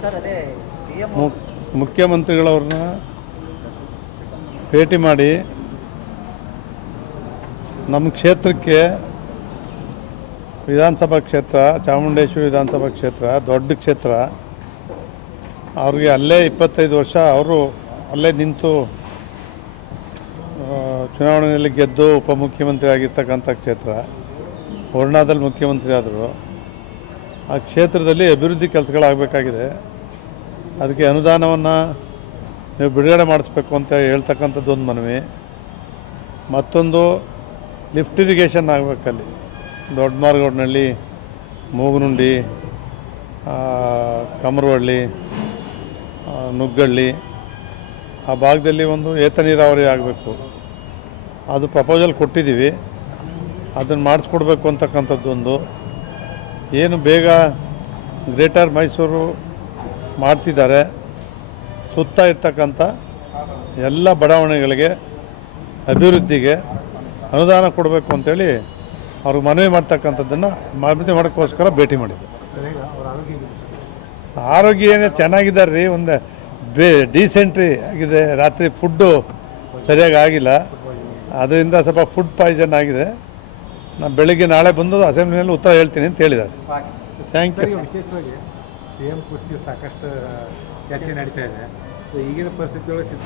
Sir ಅದೇ CM ಮುಖ್ಯಮಂತ್ರಿಗಳವ್ರನ್ನ ಭೇಟಿ ಮಾಡಿ ನಮ್ಮ ಕ್ಷೇತ್ರಕ್ಕೆ ವಿಧಾನಸಭಾ ಕ್ಷೇತ್ರ ಚಾಮುಂಡೇಶ್ವರಿ ವಿಧಾನಸಭಾ ಕ್ಷೇತ್ರ ದೊಡ್ಡ ಕ್ಷೇತ್ರ. ಅವ್ರಿಗೆ ಅಲ್ಲೇ 25 ವರ್ಷ ಅವರು ಅಲ್ಲೇ ನಿಂತು ಚುನಾವಣೆಯಲ್ಲಿ ಗೆದ್ದು ಉಪಮುಖ್ಯಮಂತ್ರಿ ಆಗಿರ್ತಕ್ಕಂಥ ಕ್ಷೇತ್ರ. ವರ್ಣಾದಲ್ಲಿ ಮುಖ್ಯಮಂತ್ರಿ ಆದರು. ಆ ಕ್ಷೇತ್ರದಲ್ಲಿ ಅಭಿವೃದ್ಧಿ ಕೆಲಸಗಳಾಗಬೇಕಾಗಿದೆ. ಅದಕ್ಕೆ ಅನುದಾನವನ್ನು ನೀವು ಬಿಡುಗಡೆ ಮಾಡಿಸ್ಬೇಕು ಅಂತ ಹೇಳ್ತಕ್ಕಂಥದ್ದು ಒಂದು ಮನವಿ. ಮತ್ತೊಂದು ಲಿಫ್ಟ್ ಇರಿಗೇಷನ್ ಆಗಬೇಕಲ್ಲಿ ದೊಡ್ಡ ಮಾರ್ಗೋಡ್ನಳ್ಳಿ, ಮೂಗನುಂಡಿ, ಕಮರವಳ್ಳಿ, ನುಗ್ಗಳ್ಳಿ ಆ ಭಾಗದಲ್ಲಿ ಒಂದು ಏತ ನೀರಾವರಿ ಆಗಬೇಕು. ಅದು ಪ್ರಪೋಸಲ್ ಕೊಟ್ಟಿದ್ದೀವಿ. ಅದನ್ನು ಮಾಡಿಸ್ಕೊಡ್ಬೇಕು ಅಂತಕ್ಕಂಥದ್ದೊಂದು. ಏನು ಬೇಗ ಗ್ರೇಟರ್ ಮೈಸೂರು ಮಾಡ್ತಿದ್ದಾರೆ. ಸುತ್ತ ಇರ್ತಕ್ಕಂಥ ಎಲ್ಲ ಬಡಾವಣೆಗಳಿಗೆ ಅಭಿವೃದ್ಧಿಗೆ ಅನುದಾನ ಕೊಡಬೇಕು ಅಂತೇಳಿ ಅವ್ರಿಗೆ ಮನವಿ ಮಾಡ್ತಕ್ಕಂಥದ್ದನ್ನು ಮನವಿ ಮಾಡೋಕ್ಕೋಸ್ಕರ ಭೇಟಿ ಮಾಡಿದ್ದೆ. ಆರೋಗ್ಯ ಏನೇ ಚೆನ್ನಾಗಿದ್ದಾರೆ ರೀ. ಒಂದು ಡೀಸೆಂಟ್ರಿ ಆಗಿದೆ. ರಾತ್ರಿ ಫುಡ್ಡು ಸರಿಯಾಗಿ ಆಗಿಲ್ಲ. ಅದರಿಂದ ಸ್ವಲ್ಪ ಫುಡ್ ಪಾಯ್ಸನ್ ಆಗಿದೆ. ನಾನು ಬೆಳಿಗ್ಗೆ ನಾಳೆ ಬಂದು ಅಸೆಂಬ್ಲಿನಲ್ಲಿ ಉತ್ತರ ಹೇಳ್ತೀನಿ ಅಂತ ಹೇಳಿದ್ದಾರೆ. Thank you. ವಿಶೇಷವಾಗಿ ಸಿ ಎಂ ಕುರ್ಚಿ ಸಾಕಷ್ಟು ಚರ್ಚೆ ನಡೀತಾ ಇದೆ. ಸೊ ಈಗಿನ ಪರಿಸ್ಥಿತಿ ಒಳಗೆ